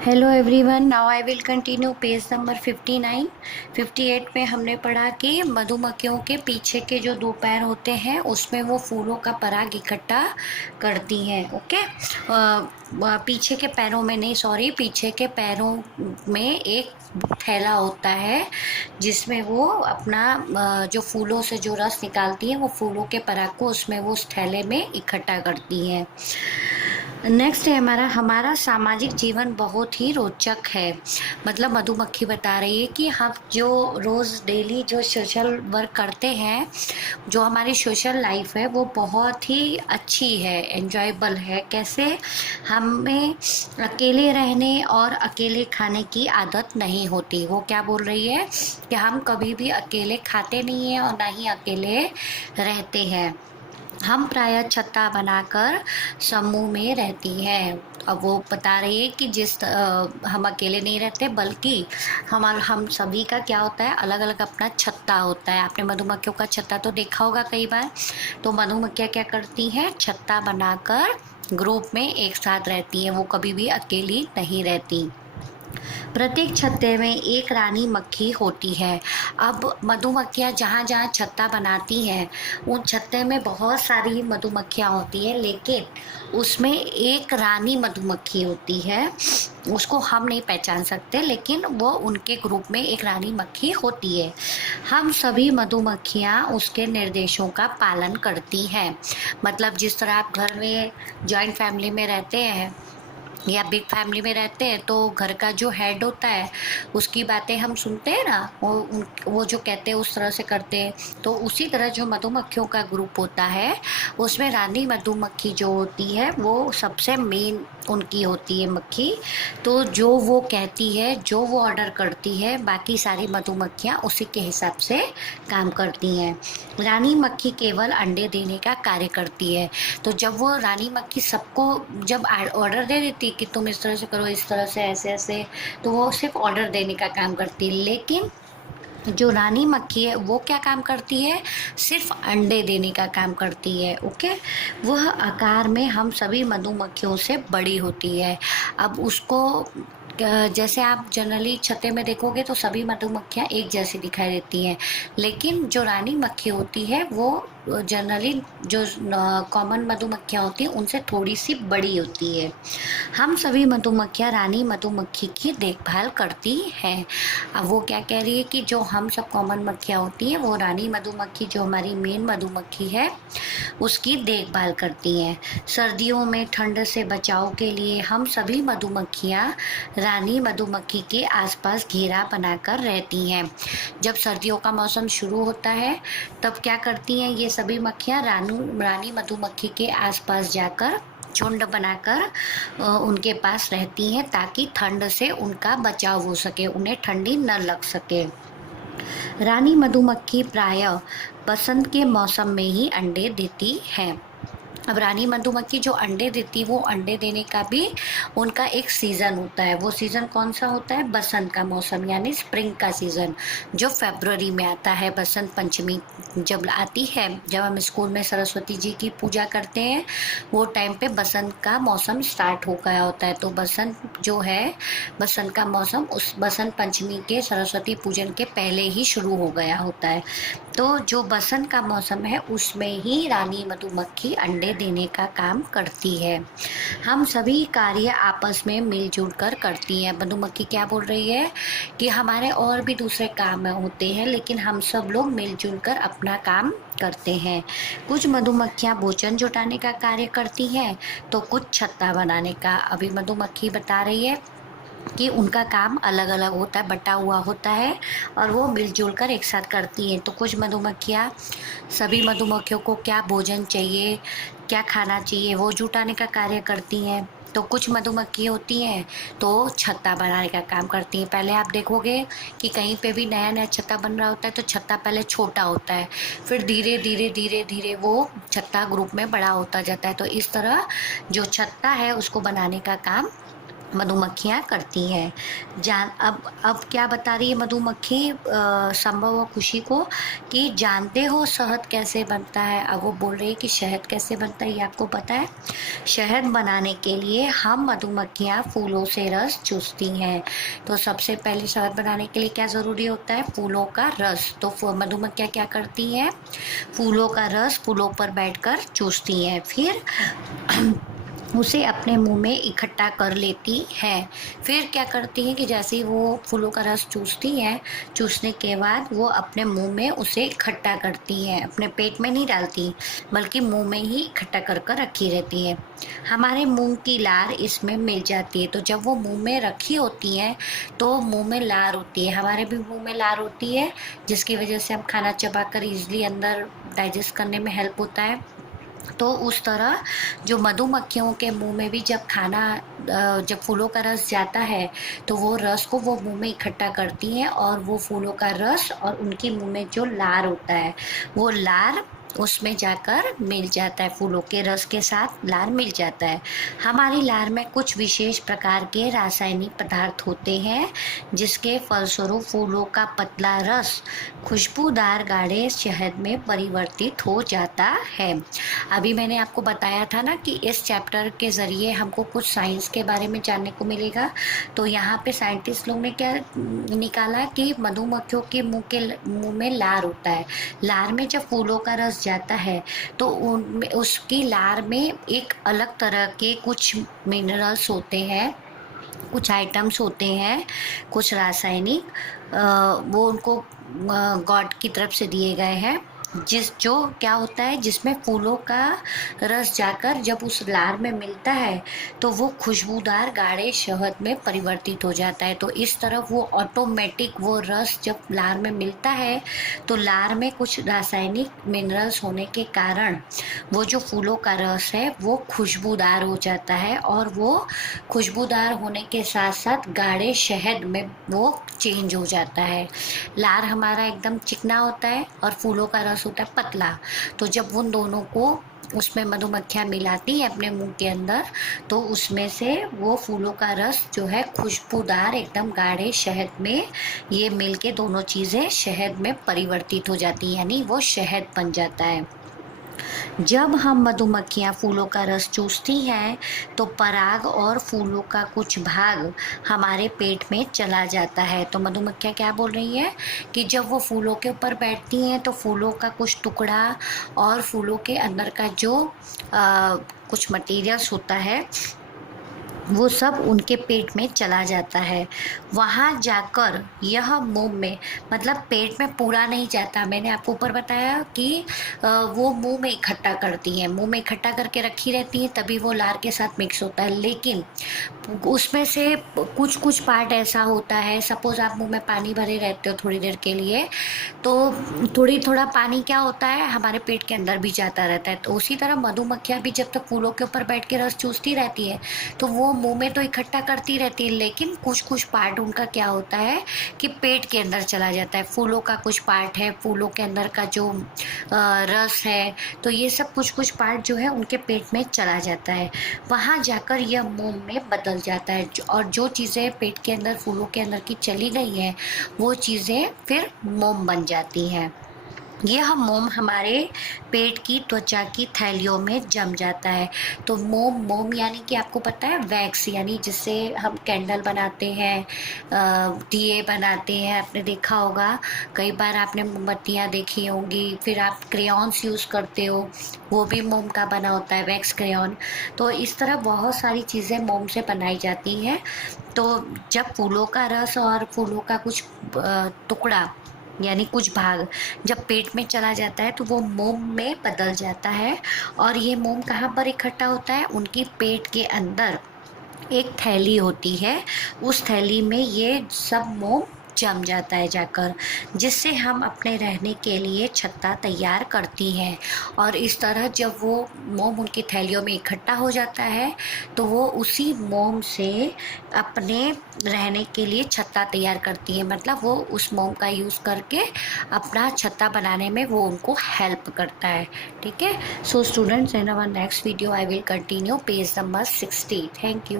Hello everyone, now I will continue page number 59। 58 में हमने पढ़ा कि मधुमक्खियों के पीछे के जो दो पैर होते हैं उसमें वो फूलों का पराग इकट्ठा करती हैं। ओके। पीछे के पैरों में नहीं, सॉरी, पीछे के पैरों में एक थैला होता है जिसमें वो अपना जो फूलों से जो रस निकालती है वो फूलों के पराग को उसमें वो उस थैले में इकट्ठा करती हैं। नेक्स्ट है हमारा हमारा सामाजिक जीवन बहुत ही रोचक है। मतलब मधुमक्खी बता रही है कि हम जो रोज़ डेली जो सोशल वर्क करते हैं, जो हमारी सोशल लाइफ है वो बहुत ही अच्छी है, एंजॉयबल है। कैसे? हमें अकेले रहने और अकेले खाने की आदत नहीं होती। वो क्या बोल रही है कि हम कभी भी अकेले खाते नहीं हैं और ना ही अकेले रहते हैं। हम प्रायः छत्ता बनाकर समूह में रहती हैं। अब वो बता रही है कि हम अकेले नहीं रहते, बल्कि हम सभी का क्या होता है, अलग अलग अपना छत्ता होता है। आपने मधुमक्खियों का छत्ता तो देखा होगा कई बार। तो मधुमक्खियाँ क्या करती हैं, छत्ता बनाकर ग्रुप में एक साथ रहती हैं, वो कभी भी अकेली नहीं रहती। प्रत्येक छत्ते में एक रानी मक्खी होती है। अब मधुमक्खियाँ जहाँ जहाँ छत्ता बनाती हैं उन छत्ते में बहुत सारी मधुमक्खियाँ होती हैं, लेकिन उसमें एक रानी मधुमक्खी होती है। उसको हम नहीं पहचान सकते, लेकिन वो उनके ग्रुप में एक रानी मक्खी होती है। हम सभी मधुमक्खियाँ उसके निर्देशों का पालन करती हैं। मतलब जिस तरह आप घर में जॉइंट फैमिली में रहते हैं या बिग फैमिली में रहते हैं तो घर का जो हेड होता है उसकी बातें हम सुनते हैं ना, वो जो कहते हैं उस तरह से करते हैं। तो उसी तरह जो मधुमक्खियों का ग्रुप होता है उसमें रानी मधुमक्खी जो होती है वो सबसे मेन उनकी होती है मक्खी। तो जो वो कहती है, जो वो ऑर्डर करती है, बाकी सारी मधुमक्खियाँ उसी के हिसाब से काम करती हैं। रानी मक्खी केवल अंडे देने का कार्य करती है। तो जब वो रानी मक्खी सबको जब ऑर्डर दे देती कि तुम इस तरह से करो, इस तरह से, ऐसे ऐसे, तो वो सिर्फ ऑर्डर देने का काम करती है। लेकिन जो रानी मक्खी है वो क्या काम करती है, सिर्फ अंडे देने का काम करती है। ओके। वह आकार में हम सभी मधुमक्खियों से बड़ी होती है। अब उसको जैसे आप जनरली छत्ते में देखोगे तो सभी मधुमक्खियाँ एक जैसी दिखाई देती हैं, लेकिन जो रानी मक्खी होती है वो जनरली जो कॉमन मधुमक्खियाँ होती हैं उनसे थोड़ी सी बड़ी होती है। हम सभी मधुमक्खियाँ रानी मधुमक्खी की देखभाल करती हैं। अब वो क्या कह रही है कि जो हम सब कॉमन मक्खियाँ होती हैं वो रानी मधुमक्खी जो हमारी मेन मधुमक्खी है उसकी देखभाल करती हैं। सर्दियों में ठंड से बचाव के लिए हम सभी मधुमक्खियाँ रानी मधुमक्खी के आसपास घेरा बनाकर रहती हैं। जब सर्दियों का मौसम शुरू होता है तब क्या करती हैं ये सभी मक्खियाँ रानी मधुमक्खी के आसपास जाकर झुंड बनाकर उनके पास रहती हैं, ताकि ठंड से उनका बचाव हो सके, उन्हें ठंडी न लग सके। रानी मधुमक्खी प्रायः बसंत के मौसम में ही अंडे देती है। अब रानी मधुमक्खी जो अंडे देती, वो अंडे देने का भी उनका एक सीज़न होता है। वो सीज़न कौन सा होता है, बसंत का मौसम यानी स्प्रिंग का सीज़न, जो फरवरी में आता है। बसंत पंचमी जब आती है, जब हम स्कूल में सरस्वती जी की पूजा करते हैं, वो टाइम पे बसंत का मौसम स्टार्ट हो गया होता है। तो बसंत जो है, बसंत का मौसम उस बसंत पंचमी के सरस्वती पूजन के पहले ही शुरू हो गया होता है। तो जो बसंत का मौसम है उसमें ही रानी मधुमक्खी अंडे देने का काम करती है। हम सभी कार्य आपस में मिलजुल कर करती हैं। मधुमक्खी क्या बोल रही है कि हमारे और भी दूसरे काम होते हैं, लेकिन हम सब लोग मिलजुल कर अपना काम करते हैं। कुछ मधुमक्खियाँ भोजन जुटाने का कार्य करती हैं तो कुछ छत्ता बनाने का। अभी मधुमक्खी बता रही है कि उनका काम अलग अलग होता है, बटा हुआ होता है, और वो मिलजुल कर एक साथ करती हैं। तो कुछ मधुमक्खियाँ, सभी मधुमक्खियों को क्या भोजन चाहिए, क्या खाना चाहिए, वो जुटाने का कार्य करती हैं। तो कुछ मधुमक्खी होती हैं तो छत्ता बनाने का काम करती हैं। पहले आप देखोगे कि कहीं पे भी नया नया छत्ता बन रहा होता है तो छत्ता पहले छोटा होता है, फिर धीरे धीरे धीरे धीरे वो छत्ता ग्रुप में बड़ा होता जाता है। तो इस तरह जो छत्ता है उसको बनाने का काम मधुमक्खियाँ करती हैं। जान अब क्या बता रही है मधुमक्खी संभव और खुशी को कि जानते हो शहद कैसे बनता है? अब वो बोल रही है कि शहद कैसे बनता है ये आपको पता है? शहद बनाने के लिए हम मधुमक्खियाँ फूलों से रस चूसती हैं। तो सबसे पहले शहद बनाने के लिए क्या ज़रूरी होता है? फूलों का रस। तो मधुमक्खियाँ क्या करती हैं? फूलों का रस फूलों पर बैठकर चूसती हैं। फिर उसे अपने मुंह में इकट्ठा कर लेती हैं। फिर क्या करती हैं कि जैसे ही वो फूलों का रस चूसती हैं, चूसने के बाद वो अपने मुंह में उसे इकट्ठा करती हैं। अपने पेट में नहीं डालती, बल्कि मुंह में ही इकट्ठा कर कर रखी रहती है। हमारे मुंह की लार इसमें मिल जाती है। तो जब वो मुंह में रखी होती हैं तो मुंह में लार होती है। हमारे भी मुंह में लार होती है, जिसकी वजह से हम खाना चबाकर इजीली अंदर डाइजेस्ट करने में हेल्प होता है। तो उस तरह जो मधुमक्खियों के मुंह में भी जब खाना जब फूलों का रस जाता है तो वो रस को वो मुंह में इकट्ठा करती हैं, और वो फूलों का रस और उनके मुंह में जो लार होता है वो लार उसमें जाकर मिल जाता है। फूलों के रस के साथ लार मिल जाता है। हमारी लार में कुछ विशेष प्रकार के रासायनिक पदार्थ होते हैं, जिसके फलस्वरूप फूलों का पतला रस खुशबूदार गाढ़े शहद में परिवर्तित हो जाता है। अभी मैंने आपको बताया था ना कि इस चैप्टर के ज़रिए हमको कुछ साइंस के बारे में जानने को मिलेगा। तो यहाँ पे साइंटिस्ट लोग ने क्या निकाला कि मधुमक्खियों के मुंह में लार होता है। लार में जब फूलों का रस जाता है तो उनमें उसकी लार में एक अलग तरह के कुछ मिनरल्स होते हैं, कुछ आइटम्स होते हैं, कुछ रासायनिक वो उनको गॉड की तरफ से दिए गए हैं, जो क्या होता है जिसमें फूलों का रस जाकर जब उस लार में मिलता है तो वो खुशबूदार गाढ़े शहद में परिवर्तित हो जाता है। तो इस तरह वो ऑटोमेटिक वो रस जब लार में मिलता है तो लार में कुछ रासायनिक मिनरल्स होने के कारण वो जो फूलों का रस है वो खुशबूदार हो जाता है, और वो खुशबूदार होने के साथ साथ गाढ़े शहद में वो चेंज हो जाता है। लार हमारा एकदम चिकना होता है और फूलों का रस होता है पतला। तो जब उन दोनों को उसमें मधुमक्खियाँ मिलाती हैं अपने मुंह के अंदर तो उसमें से वो फूलों का रस जो है खुशबूदार एकदम गाढ़े शहद में ये मिलके दोनों चीज़ें शहद में परिवर्तित हो जाती हैं, यानी वो शहद बन जाता है। जब हम मधुमक्खियाँ फूलों का रस चूसती हैं तो पराग और फूलों का कुछ भाग हमारे पेट में चला जाता है। तो मधुमक्खियाँ क्या बोल रही हैं कि जब वो फूलों के ऊपर बैठती हैं तो फूलों का कुछ टुकड़ा और फूलों के अंदर का जो कुछ मटेरियल्स होता है वो सब उनके पेट में चला जाता है। वहाँ जाकर यह मुंह में, मतलब पेट में पूरा नहीं जाता। मैंने आपको ऊपर बताया कि वो मुंह में इकट्ठा करती हैं, मुंह में इकट्ठा करके रखी रहती हैं, तभी वो लार के साथ मिक्स होता है। लेकिन उसमें से कुछ कुछ पार्ट ऐसा होता है, सपोज आप मुंह में पानी भरे रहते हो थोड़ी देर के लिए, तो थोड़ा पानी क्या होता है हमारे पेट के अंदर भी जाता रहता है। तो उसी तरह मधुमक्खियाँ भी जब तक फूलों के ऊपर बैठ के रस चूसती रहती है तो वो मुंह में तो इकट्ठा करती रहती है, लेकिन कुछ कुछ पार्ट उनका क्या होता है कि पेट के अंदर चला जाता है। फूलों का कुछ पार्ट है, फूलों के अंदर का जो रस है, तो ये सब कुछ कुछ पार्ट जो है उनके पेट में चला जाता है। वहाँ जाकर यह मोम में बदल जाता है, और जो चीज़ें पेट के अंदर फूलों के अंदर की चली गई हैं वो चीज़ें फिर मोम बन जाती हैं। यह मोम हमारे पेट की त्वचा की थैलियों में जम जाता है। तो मोम यानी कि आपको पता है वैक्स, यानी जिससे हम कैंडल बनाते हैं, दिए बनाते हैं। आपने देखा होगा, कई बार आपने मोमबत्तियाँ देखी होंगी, फिर आप क्रेयॉन्स यूज़ करते हो, वो भी मोम का बना होता है, वैक्स क्रेयॉन। तो इस तरह बहुत सारी चीज़ें मोम से बनाई जाती हैं। तो जब फूलों का रस और फूलों का कुछ टुकड़ा यानी कुछ भाग जब पेट में चला जाता है तो वो मोम में बदल जाता है, और ये मोम कहाँ पर इकट्ठा होता है? उनकी पेट के अंदर एक थैली होती है, उस थैली में ये सब मोम जम जाता है जाकर, जिससे हम अपने रहने के लिए छत्ता तैयार करती हैं। और इस तरह जब वो मोम उनकी थैलियों में इकट्ठा हो जाता है तो वो उसी मोम से अपने रहने के लिए छत्ता तैयार करती है, मतलब वो उस मोम का यूज़ करके अपना छत्ता बनाने में वो उनको हेल्प करता है। ठीक है, so students, in our next video I will continue page number 60। Thank you.